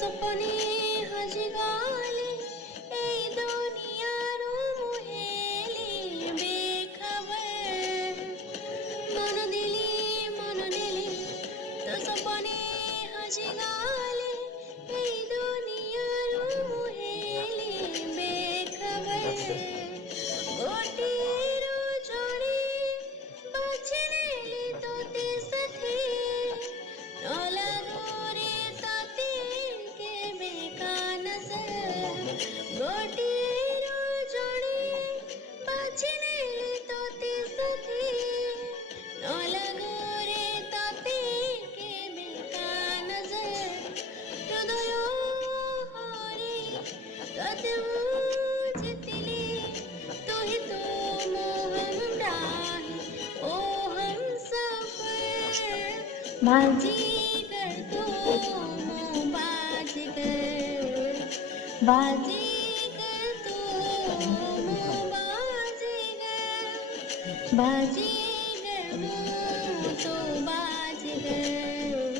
सपने हजी गले এই দুনিয়ার মুহেলি বেখबर মন দিলি তো সপনে হজি গলে এই দুনিয়ার মুহেলি বেখबर গোটের জড়ে বাছে নেলি তোতে সাথে নলাগোরে তাতে के बेकानज़र गोटेर जोड़े बाछने तोते सथे नलगोरे ताते के बेकानज़र हृदय हरे तते जितले तो ही तो मोहम राही ओ हम सफर बाजीगर तो बाजीगर तो बाजीगर तो बाजीगर